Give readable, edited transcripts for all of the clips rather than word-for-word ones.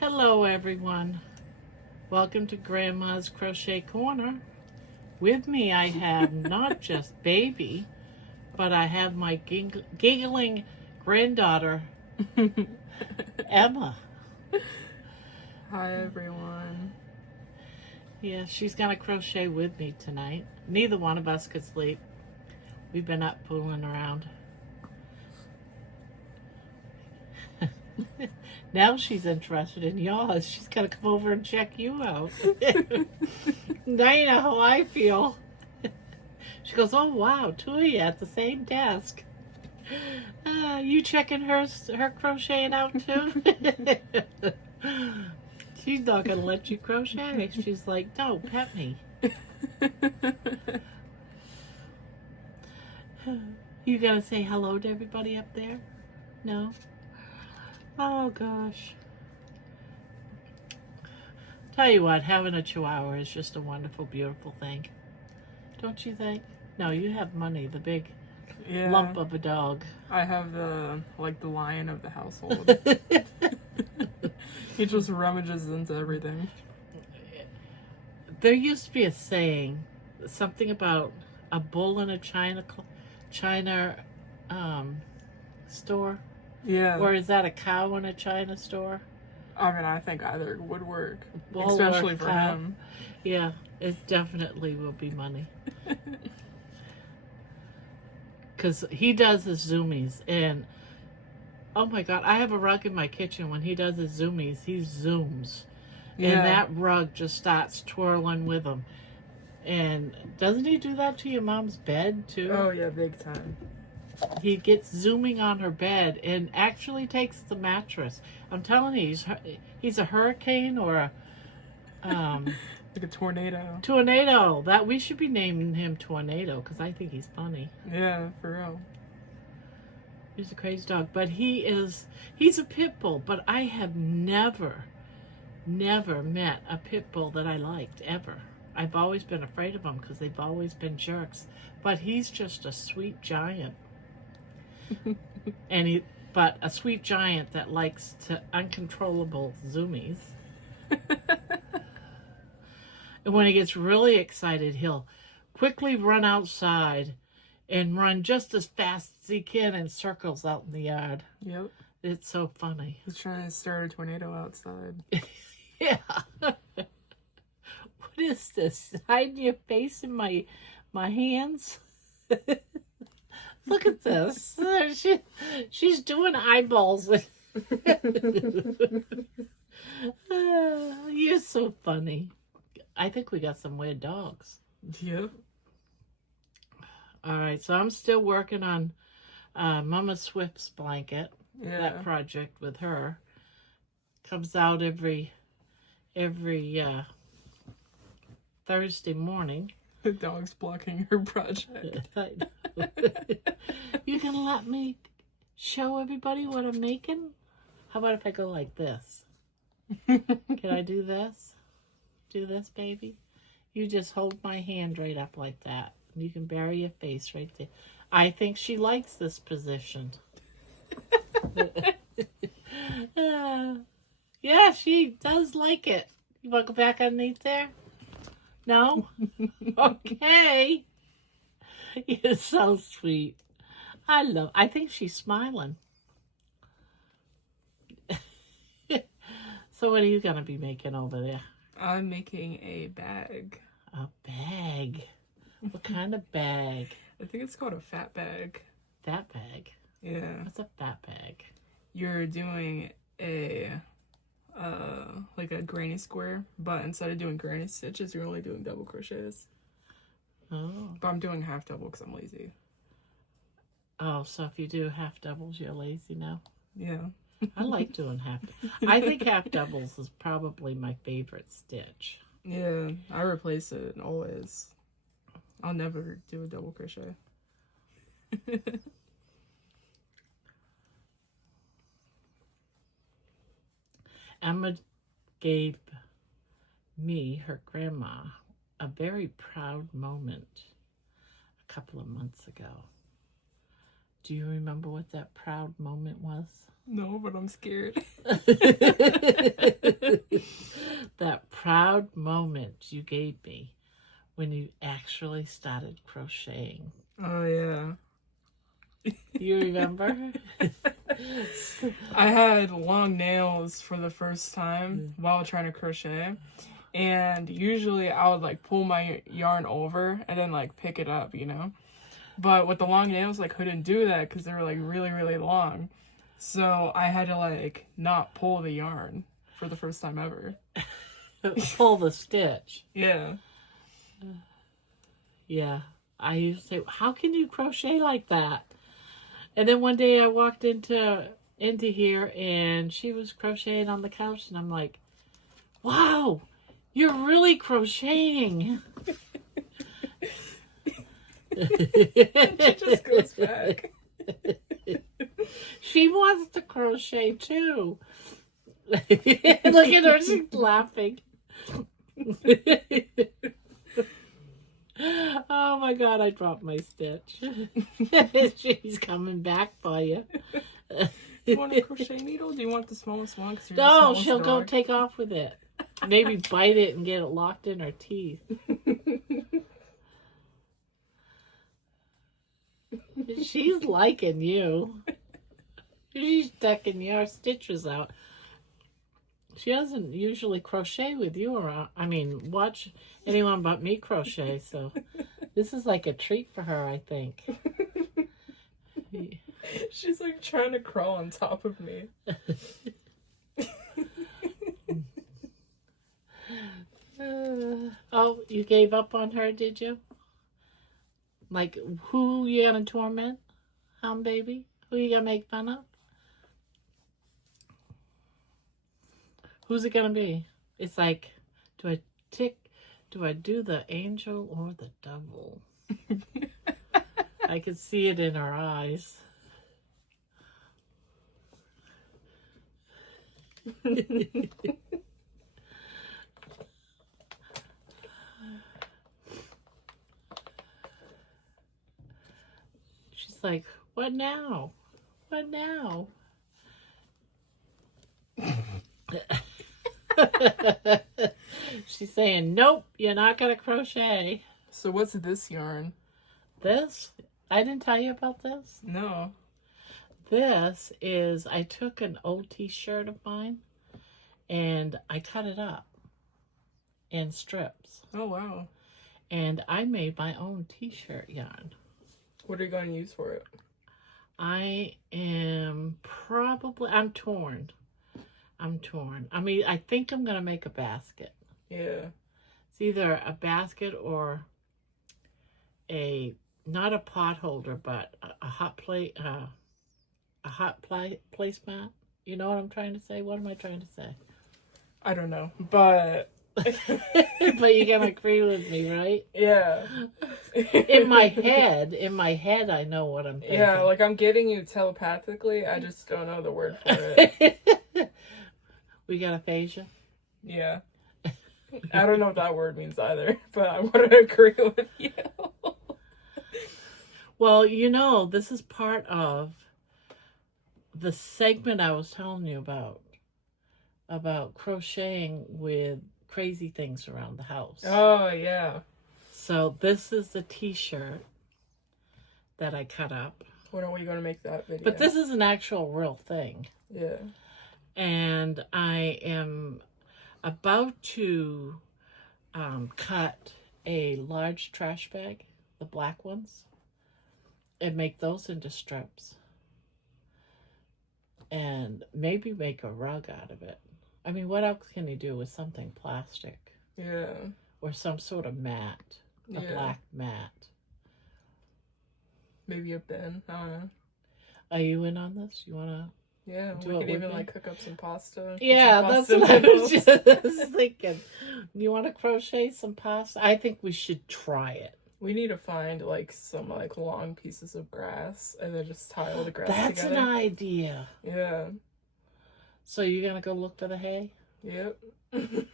Hello everyone. Welcome to Grandma's Crochet Corner. With me I have not just baby, but I have my giggling granddaughter, Emma. Hi everyone. Yeah, she's gonna crochet with me tonight. Neither one of us could sleep. We've been up fooling around. Now she's interested in yours. She's gonna come over and check you out. Now you know how I feel. She goes, "Oh wow, two of you at the same desk. You checking her crocheting out too?" She's not gonna let you crochet. She's like, "No, pet me." You gonna say hello to everybody up there? No? Oh gosh. Tell you what, having a chihuahua is just a wonderful, beautiful thing. Don't you think? No, you have Money, the big lump of a dog. I have the lion of the household. He just rummages into everything. There used to be a saying, something about a bull in a China store. Yeah. Or is that a cow in a China store? I mean, I think either would work. Bull especially or for cow. him. Yeah, it definitely will be Money. Because he does his zoomies, and oh my god, I have a rug in my kitchen. When he does his zoomies, he zooms. Yeah. And that rug just starts twirling with him. And doesn't he do that to your mom's bed too? Oh yeah, big time. He gets zooming on her bed and actually takes the mattress. I'm telling you, he's a hurricane or a like a tornado. Tornado. That we should be naming him Tornado because I think he's funny. Yeah, for real. He's a crazy dog, but he's a pit bull. But I have never met a pit bull that I liked ever. I've always been afraid of them because they've always been jerks. But he's just a sweet giant. But a sweet giant that likes to uncontrollable zoomies. And when he gets really excited, he'll quickly run outside and run just as fast as he can in circles out in the yard. Yep. It's so funny. He's trying to start a tornado outside. Yeah. What is this? Hiding your face in my hands? Look at this. She's doing eyeballs. You're so funny. I think we got some weird dogs. Yep. All right, so I'm still working on Mama Swift's blanket. Yeah. That project with her comes out every Thursday morning. The dog's blocking her project. I know. You can let me show everybody what I'm making? How about if I go like this? Can I do this? Do this, baby? You just hold my hand right up like that. You can bury your face right there. I think she likes this position. Yeah, she does like it. You want to go back underneath there? No? Okay. You're so sweet. I think she's smiling. So what are you going to be making over there? I'm making a bag. A bag? What kind of bag? I think it's called a fat bag. Fat bag? Yeah. What's a fat bag? You're doing a like a granny square, but instead of doing granny stitches, you're only doing double crochets. Oh. But I'm doing half double because I'm lazy. Oh, so if you do half doubles, you're lazy now? Yeah. I like doing half. I think half doubles is probably my favorite stitch. Yeah, I replace it always. I'll never do a double crochet. Emma gave me, her grandma, a very proud moment a couple of months ago. Do you remember what that proud moment was? No, but I'm scared. cards you gave me when you actually started crocheting. Oh, yeah. You remember? I had long nails for the first time while trying to crochet. And usually I would like pull my yarn over and then like pick it up, you know? But with the long nails, I couldn't do that because they were like really, really long. So I had to like not pull the yarn for the first time ever. Pull the stitch. Yeah. Yeah. I used to say, how can you crochet like that? And then one day I walked into here and she was crocheting on the couch and I'm like, wow, you're really crocheting. She just goes back. She wants to crochet too. Look at her, she's laughing. Oh my god, I dropped my stitch. She's coming back for you. Do you want a crochet needle? Do you want the smallest one? No, she'll go take off with it. Maybe bite it and get it locked in her teeth. She's liking you. She's decking your stitches out. She doesn't usually crochet with you around. I mean, watch anyone but me crochet, so this is like a treat for her, I think. She's like trying to crawl on top of me. Oh, you gave up on her, did you? Like, who you gonna torment? Baby? Who you gonna make fun of? Who's it gonna be? It's like, do I do the angel or the devil? I could see it in her eyes. She's like, what now? What now? She's saying, nope, you're not gonna crochet. So what's this yarn? This? I didn't tell you about this? No. This is, I took an old t-shirt of mine and I cut it up in strips. Oh, wow. And I made my own t-shirt yarn. What are you going to use for it? I am probably, I'm torn. I mean, I think I'm going to make a basket. Yeah. It's either a basket or not a pot holder, but a hot plate, placemat. You know what I'm trying to say? What am I trying to say? I don't know, but... But you're going to agree with me, right? Yeah. In my head, I know what I'm thinking. Yeah, like I'm getting you telepathically, I just don't know the word for it. We got aphasia? Yeah. I don't know what that word means either, but I want to agree with you. Well, you know, this is part of the segment I was telling you about crocheting with crazy things around the house. Oh, yeah. So this is the t-shirt that I cut up. When are we going to make that video? But this is an actual real thing. Yeah. And I am about to cut a large trash bag, the black ones, and make those into strips. And maybe make a rug out of it. I mean, what else can you do with something plastic? Yeah. Or some sort of mat, a black mat. Maybe a bin. I don't know. Are you in on this? You want to? Yeah, we could even like cook up some pasta. Yeah, that's what I was just thinking. You want to crochet some pasta? I think we should try it. We need to find like some like long pieces of grass and then just tie all the grass That's together. an idea. Yeah. So you're gonna go look for the hay? Yep.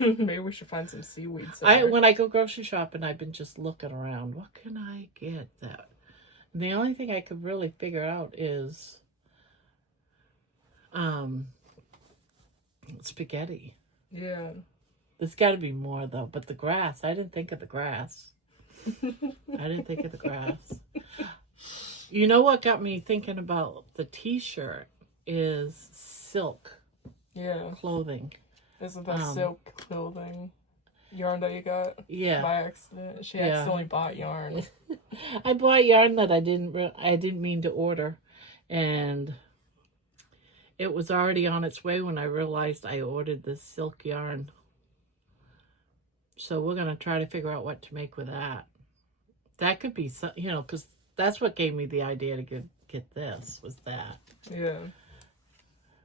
Maybe we should find some seaweed somewhere. When I go grocery shopping, I've been just looking around. What can I get that? And the only thing I could really figure out is spaghetti. Yeah. There's got to be more, though. But the grass, I didn't think of the grass. I didn't think of the grass. You know what got me thinking about the t-shirt is silk clothing. Isn't that silk clothing yarn that you got? Yeah. By accident. She accidentally bought yarn. I bought yarn that I didn't mean to order, and it was already on its way when I realized I ordered this silk yarn. So we're going to try to figure out what to make with that. That could be, you know, because that's what gave me the idea to get this, was that. Yeah.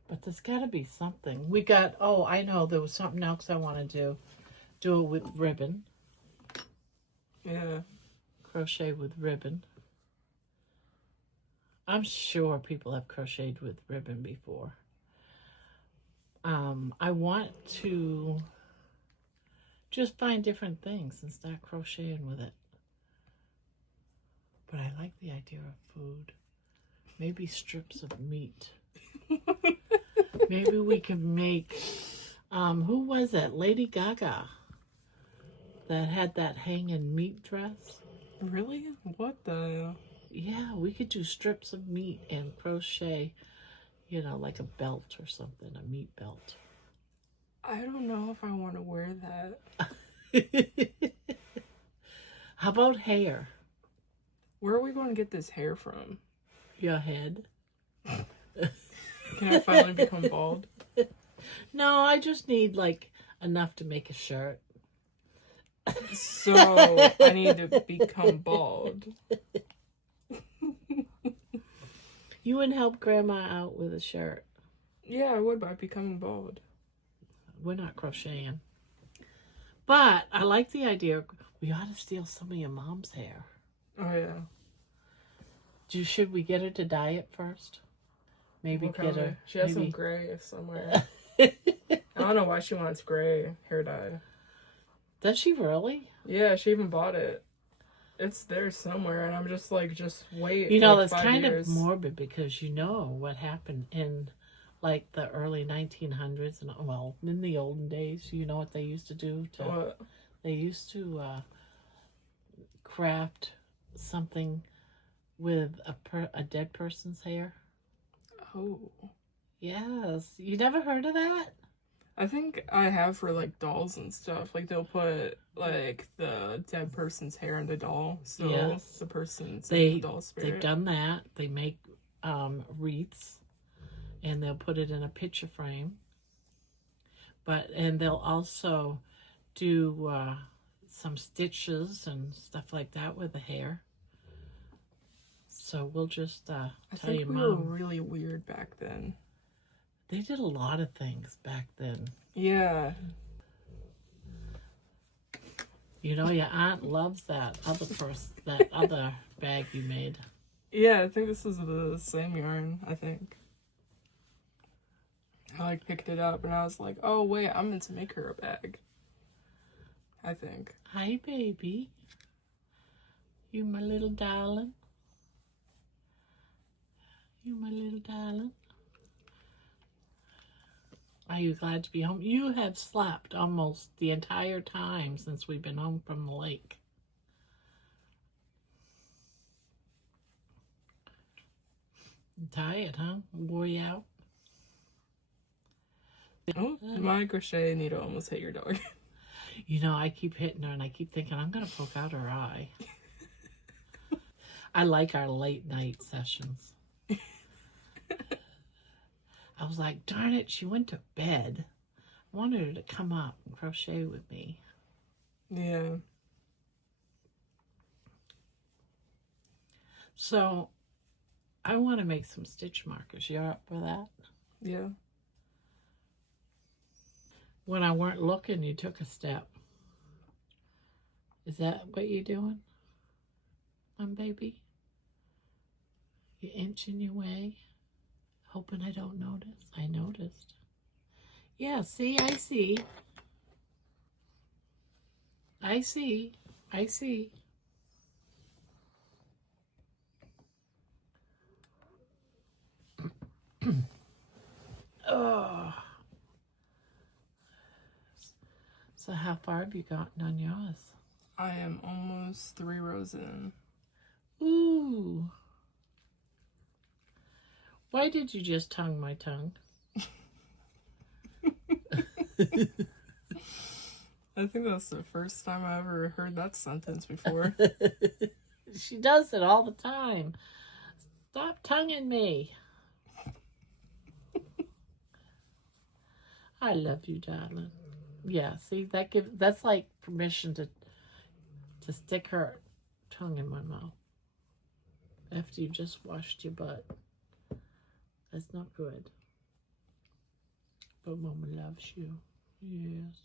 But there's got to be something. We got, oh, I know, there was something else I want to do it with ribbon. Yeah. Crochet with ribbon. I'm sure people have crocheted with ribbon before. I want to just find different things and start crocheting with it. But I like the idea of food. Maybe strips of meat. Maybe we can make, who was it? Lady Gaga. That had that hanging meat dress. Really? What the? Yeah, we could do strips of meat and crochet, you know, like a belt or something, a meat belt. I don't know if I want to wear that. How about hair? Where are we going to get this hair from? Your head. Can I finally become bald? No, I just need like enough to make a shirt. So I need to become bald. You wouldn't help Grandma out with a shirt. Yeah, I would by becoming bald. We're not crocheting. But I like the idea. We ought to steal some of your mom's hair. Oh, yeah. Should we get her to dye it first? Maybe What get color? her. She has some gray somewhere. I don't know why she wants gray hair dye. Does she really? Yeah, she even bought it. It's there somewhere, and I'm just like, just wait. You know, like that's 5 kind years. of morbid because you know what happened in like the early 1900s and well, in the olden days. You know what they used to do? What? They used to craft something with a dead person's hair. Oh. Yes. You never heard of that? I think I have for like dolls and stuff. Like they'll put like the dead person's hair in the doll, so Yes. the person's the doll spirit. They've done that. They make wreaths, and they'll put it in a picture frame. And they'll also do some stitches and stuff like that with the hair. So we'll just tell your we mom. were really weird back then. They did a lot of things back then. Yeah. You know, your aunt loves that other bag you made. Yeah, I think this is the same yarn, I think. I like picked it up and I was like, oh wait, I'm meant to make her a bag. I think. Hi, baby. You my little darling. You my little darling. Are you glad to be home? You have slept almost the entire time since we've been home from the lake. Tired, huh? Wore you out? Oh, my crochet needle almost hit your dog. You know, I keep hitting her and I keep thinking I'm going to poke out her eye. I like our late night sessions. I was like, darn it, she went to bed. I wanted her to come up and crochet with me. Yeah. So, I want to make some stitch markers. You up for that? Yeah. When I weren't looking, you took a step. Is that what you're doing, baby? You inching your way? Hoping I don't notice. I noticed. Yeah, see, I see. I see. I see. So how far have you gotten on yours? I am almost 3 rows in. Ooh. Why did you just tongue my tongue? I think that's the first time I ever heard that sentence before. She does it all the time. Stop tonguing me. I love you, darling. Yeah, see, that's like permission to stick her tongue in my mouth after you just washed your butt. That's not good. But Mama loves you. Yes.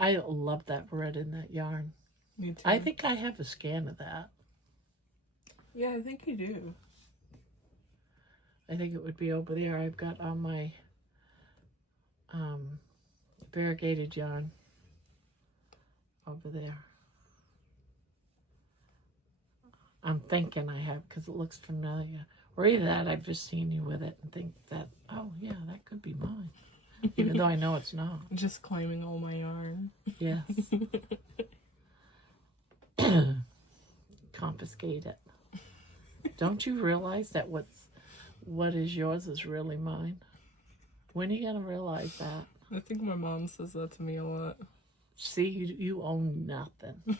I love that red in that yarn. Me too. I think I have a scan of that. Yeah, I think you do. I think it would be over there. I've got on my variegated yarn over there. I'm thinking I have because it looks familiar. Or either that, I've just seen you with it and think that, oh yeah, that could be mine. Even though I know it's not. Just claiming all my yarn. Yes. Confiscate it. Don't you realize that what is yours is really mine? When are you going to realize that? I think my mom says that to me a lot. See, you own nothing.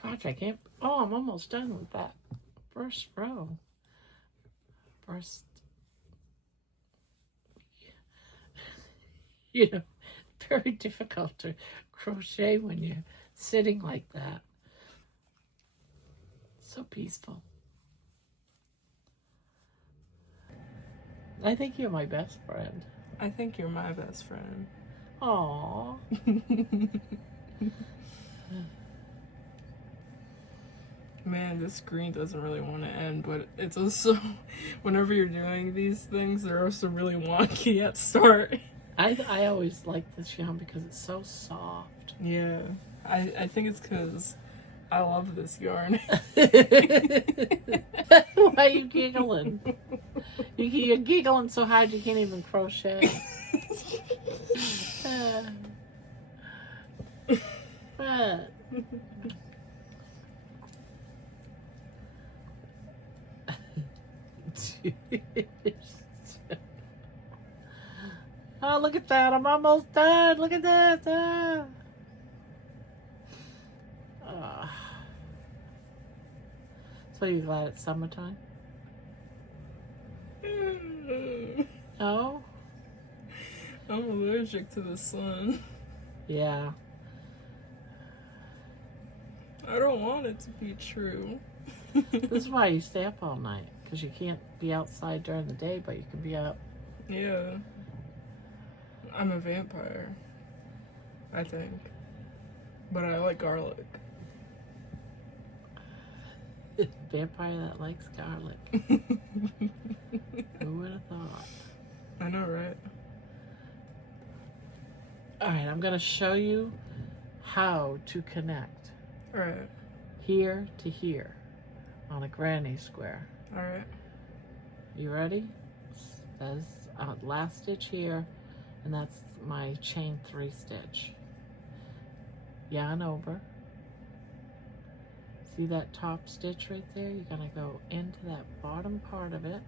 Gosh, I can't. Oh, I'm almost done with that first row. First, very difficult to crochet when you're sitting like that. So peaceful. I think you're my best friend. I think you're my best friend. Aww. Man, this screen doesn't really want to end, but it's also, whenever you're doing these things, they're also really wonky at start. I always like this yarn because it's so soft. Yeah, I think it's because I love this yarn. Why are you giggling? You're giggling so hard you can't even crochet. But oh, look at that. I'm almost done. Look at this. So you glad it's summertime? Oh? I'm allergic to the sun. Yeah. I don't want it to be true. This is why you stay up all night. Because you can't be outside during the day, but you can be up. Yeah. I'm a vampire, I think. But I like garlic. Vampire that likes garlic. Who would have thought? I know, right? Alright, I'm going to show you how to connect Alright. here to here on a granny square. Alright. You ready? That's last stitch here, and that's my chain 3 stitch. Yarn over. See that top stitch right there? You're going to go into that bottom part of it.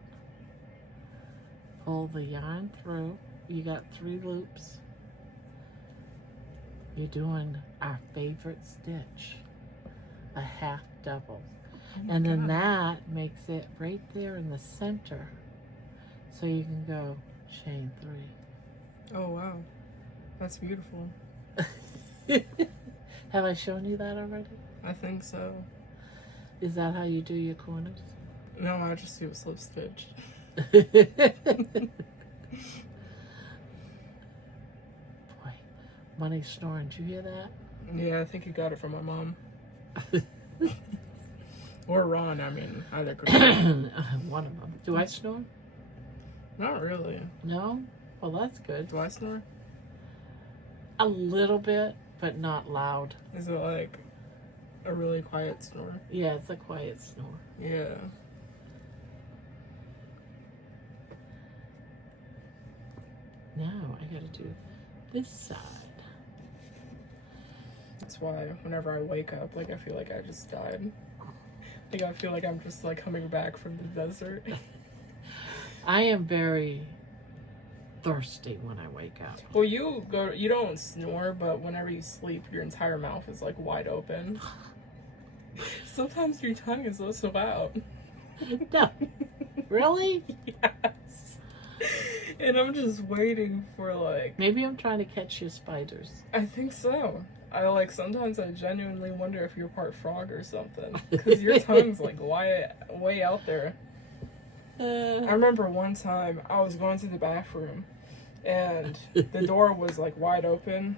Pull the yarn through. You got 3 loops. You're doing our favorite stitch, a half double. And then that makes it right there in the center. So you can go chain 3. Oh, wow. That's beautiful. Have I shown you that already? I think so. Is that how you do your corners? No, I just do a slip stitch. Boy, Money's snoring. Did you hear that? Yeah, I think you got it from my mom. Or Ron, I mean, either could be. One of them. Do I snore? Not really. No? Well, that's good. Do I snore? A little bit, but not loud. Is it like a really quiet snore? Yeah, it's a quiet snore. Yeah. Now I gotta do this side. That's why whenever I wake up, like, I feel like I just died. Like, I feel like I'm just, like, coming back from the desert. I am very thirsty when I wake up. Well, you don't snore, but whenever you sleep, your entire mouth is, like, wide open. Sometimes your tongue is also out. No. Really? Yes. And I'm just waiting for, like... Maybe I'm trying to catch your spiders. I think so. Sometimes I genuinely wonder if you're part frog or something. Because your tongue's, like, way out there. I remember one time I was going to the bathroom and the door was, like, wide open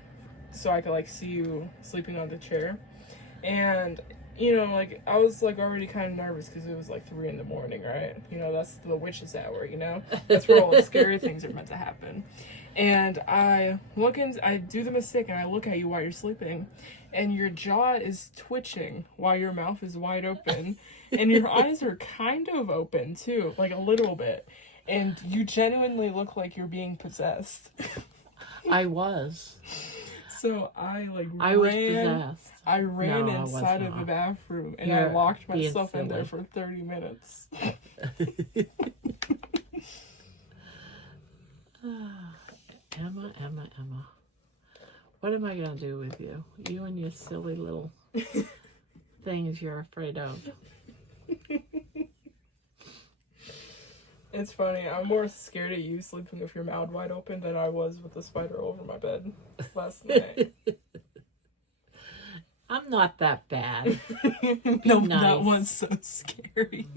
so I could, like, see you sleeping on the chair. And, you know, like, I was, like, already kind of nervous because it was, like, 3 in the morning, right? You know, that's the witch's hour, you know? That's where all the scary things are meant to happen. And I do the mistake and I look at you while you're sleeping and your jaw is twitching while your mouth is wide open and your eyes are kind of open too, like a little bit. And you genuinely look like you're being possessed. I was. So I was possessed. I ran No, inside I of the not. bathroom and You're I locked myself being in there silly. for 30 minutes. Emma. What am I going to do with you? You and your silly little things you're afraid of. It's funny, I'm more scared of you sleeping with your mouth wide open than I was with the spider over my bed last night. I'm not that bad. No, nice. That one's so scary.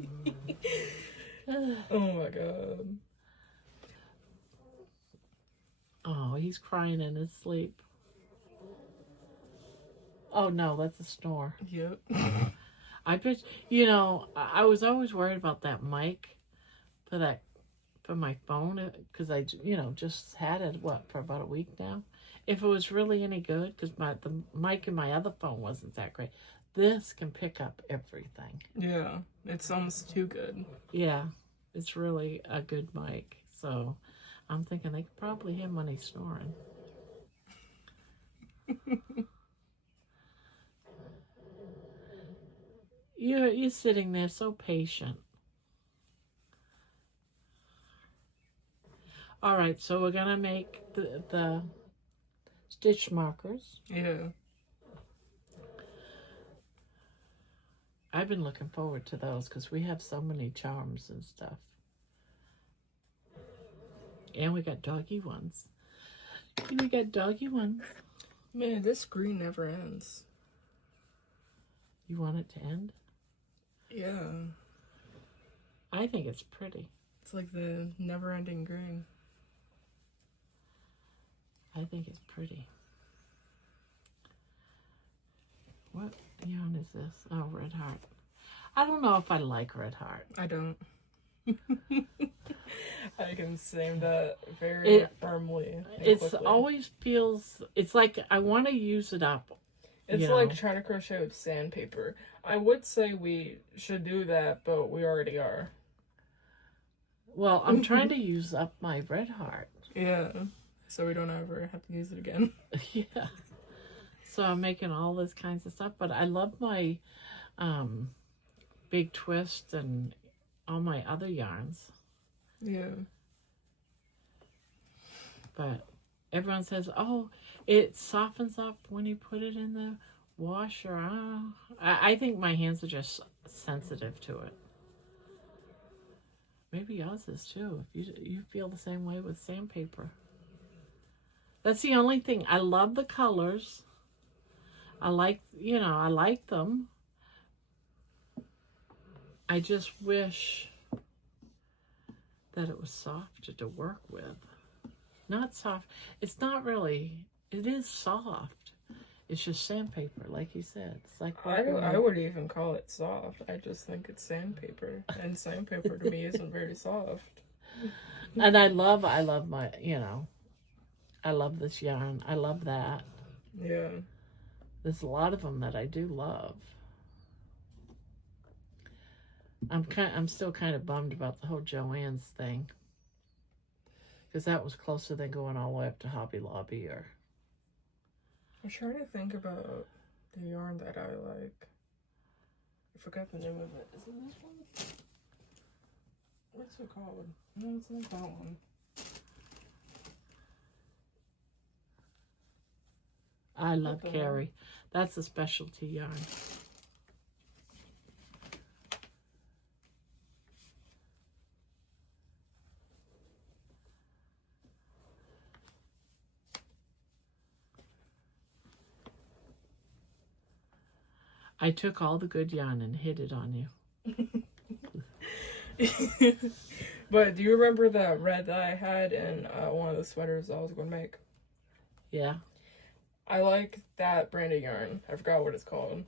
Oh my god. Oh, he's crying in his sleep. Oh no, that's a snore. Yep. I bet, you know, I was always worried about that mic for my phone, because I, you know, just had it, for about a week now. If it was really any good, because the mic in my other phone wasn't that great. This can pick up everything. Yeah, it's almost too good. Yeah, it's really a good mic. So I'm thinking they could probably hear money snoring. You're sitting there so patient. All right, so we're gonna make the stitch markers. Yeah. I've been looking forward to those because we have so many charms and stuff. And we got doggy ones. Man, this green never ends. You want it to end? Yeah. I think it's pretty. It's like the never-ending green. I think it's pretty. What yarn is this? Oh, Red Heart. I don't know if I like Red Heart. I don't. I can say that very firmly. It's always feels, it's like I want to use it up. It's like trying to crochet with sandpaper. I would say we should do that, but we already are. Well, I'm trying to use up my Red Heart. Yeah. So we don't ever have to use it again. Yeah. So I'm making all this kinds of stuff, but I love my Big Twist and all my other yarns. Yeah. But everyone says, oh, it softens up when you put it in the washer. I think my hands are just sensitive to it. Maybe yours is too. If you feel the same way with sandpaper. That's the only thing. I love the colors. I like them. I just wish that it was softer to work with. Not soft. It's not really. It is soft. It's just sandpaper, like you said. It's like I would even call it soft. I just think it's sandpaper, and sandpaper to me isn't very soft. And I love my, I love this yarn. I love that. Yeah. There's a lot of them that I do love. I'm still kind of bummed about the whole Joann's thing. Because that was closer than going all the way up to Hobby Lobby or... I'm trying to think about the yarn that I like. I forgot the name of it. Is it this one? What's it called? No, it's not that one. I love Carrie. That's a specialty yarn. I took all the good yarn and hid it on you. But do you remember that red that I had in one of the sweaters I was going to make? Yeah. I like that brand of yarn. I forgot what it's called.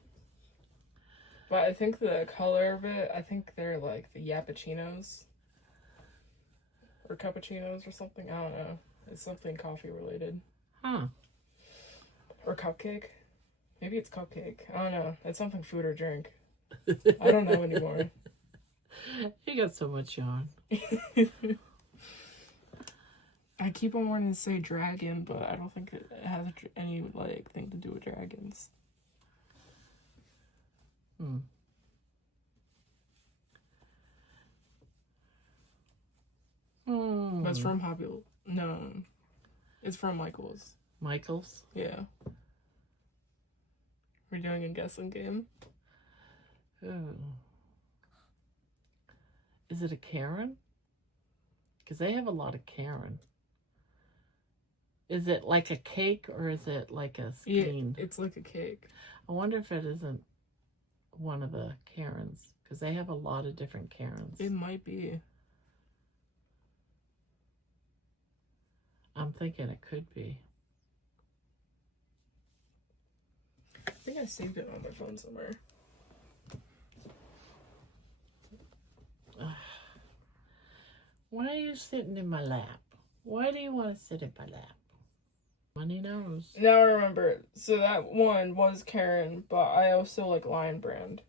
But I think the color of it, I think they're like the Yappuccinos. Or Cappuccinos or something. I don't know. It's something coffee related. Huh. Or cupcake. Maybe it's cupcake. I don't know. It's something food or drink. I don't know anymore. You got so much yarn. I keep on wanting to say dragon, but I don't think it has any like thing to do with dragons. But it's from Hobby. No, it's from Michael's. Michael's? Yeah. We're doing a guessing game. Ooh. Is it a Karen? Because they have a lot of Karen. Is it like a cake or is it like a skein? Yeah, it's like a cake. I wonder if it isn't one of the Karens. Because they have a lot of different Karens. It might be. I'm thinking it could be. I think I saved it on my phone somewhere. Why are you sitting in my lap? Why do you want to sit in my lap? Money knows. Now I remember. So that one was Karen, but I also like Lion Brand.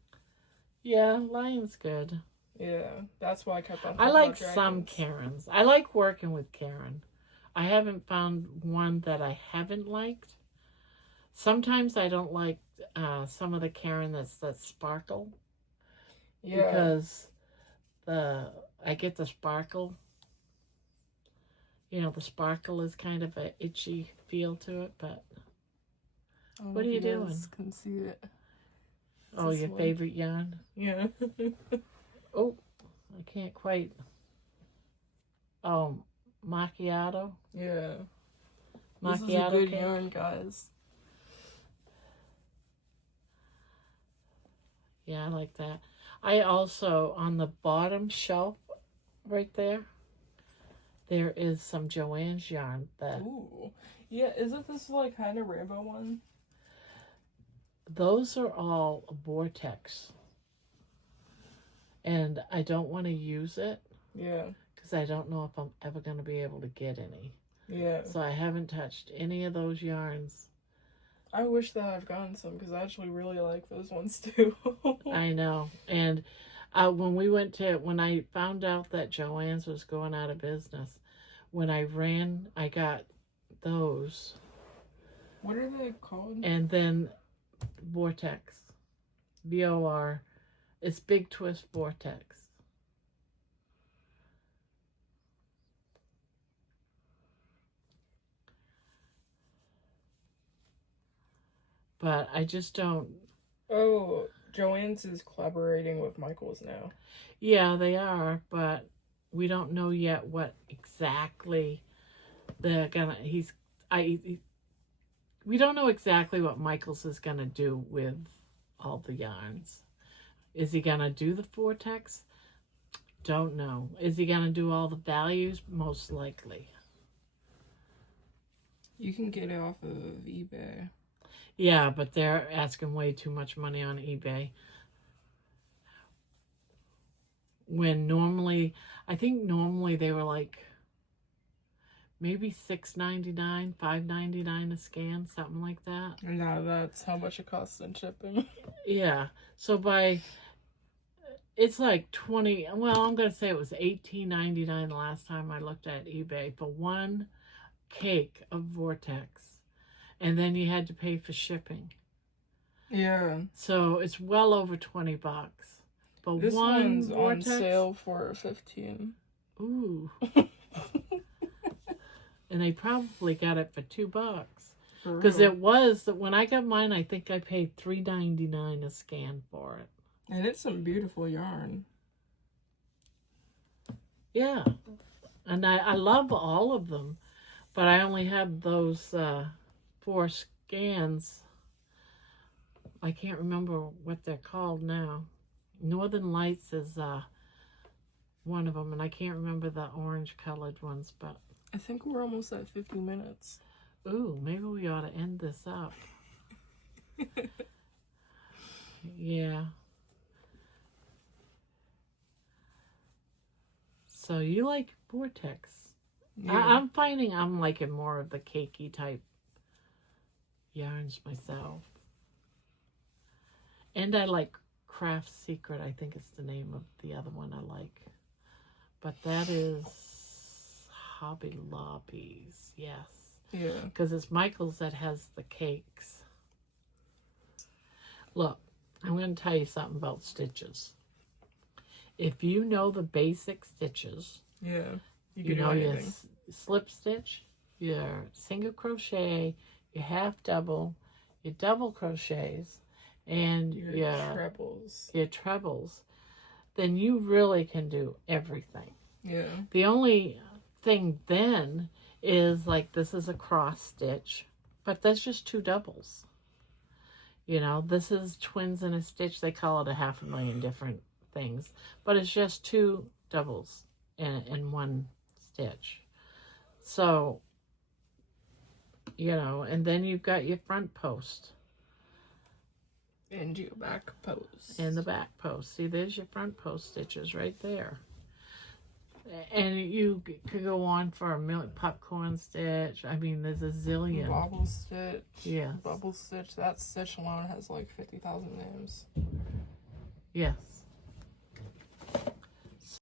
Yeah, Lion's good. Yeah, that's why I kept on. I like some Karens. I like working with Karen. I haven't found one that I haven't liked. Sometimes I don't like some of the Karen that sparkle. Yeah. Because I get the sparkle. You know, the sparkle is kind of an itchy feel to it, but what are you doing? Can see it. Oh, your favorite yarn? Yeah. Oh, I can't quite. Oh, macchiato? Yeah. Macchiato this is a good cake? yarn, guys. Yeah, I like that. I also, on the bottom shelf right there, there is some Joann's yarn that... Ooh. Yeah, isn't this like kind of rainbow one? Those are all Vortex. And I don't want to use it. Yeah. Because I don't know if I'm ever going to be able to get any. Yeah. So I haven't touched any of those yarns. I wish that I've gotten some because I actually really like those ones too. I know. And when I found out that Joann's was going out of business, when I ran, I got those. What are they called? And then Vortex. VOR. It's Big Twist Vortex. But I just don't... Oh, Joann's is collaborating with Michael's now. Yeah, they are, but we don't know yet what exactly they're gonna... We don't know exactly what Michael's is gonna do with all the yarns. Is he gonna do the Vortex? Don't know. Is he gonna do all the values? Most likely. You can get it off of eBay. Yeah, but they're asking way too much money on eBay. When normally, I think normally they were like maybe $6.99, $5.99 a scan, something like that. Now that's how much it costs in shipping. Yeah. So by It's like 20, well, I'm going to say it was $18.99 the last time I looked at eBay for one cake of Vortex. And then you had to pay for shipping. Yeah. So it's well over $20. But This one one's Vortex, on sale for $15. Ooh. And they probably got it for $2. Because it was, when I got mine, I think I paid $3.99 a scan for it. And it's some beautiful yarn. Yeah. And I love all of them. But I only have those 4 scans. I can't remember what they're called now. Northern Lights is one of them. And I can't remember the orange colored ones. But I think we're almost at 50 minutes. ooh, maybe we ought to end this up. Yeah. So you like Vortex. Yeah. I'm finding I'm liking more of the cakey type yarns myself. And I like Craft Secret. I think it's the name of the other one I like. But that is Hobby Lobby's. Yes. Yeah. Because it's Michael's that has the cakes. Look, I'm going to tell you something about stitches. If you know the basic stitches, Yeah. you know your slip stitch, your single crochet, your half double, your double crochets, and your trebles, then you really can do everything. Yeah. The only thing then is like this is a cross stitch, but that's just 2 doubles. You know, this is twins in a stitch. They call it a 500,000 different things, but it's just 2 doubles in one stitch. So, you know, and then you've got your front post. And your back post. And the back post. See, there's your front post stitches right there. And you could go on for a popcorn stitch. I mean, there's a zillion. Bobble stitch. Yes. Bubble stitch. That stitch alone has like 50,000 names. Yes.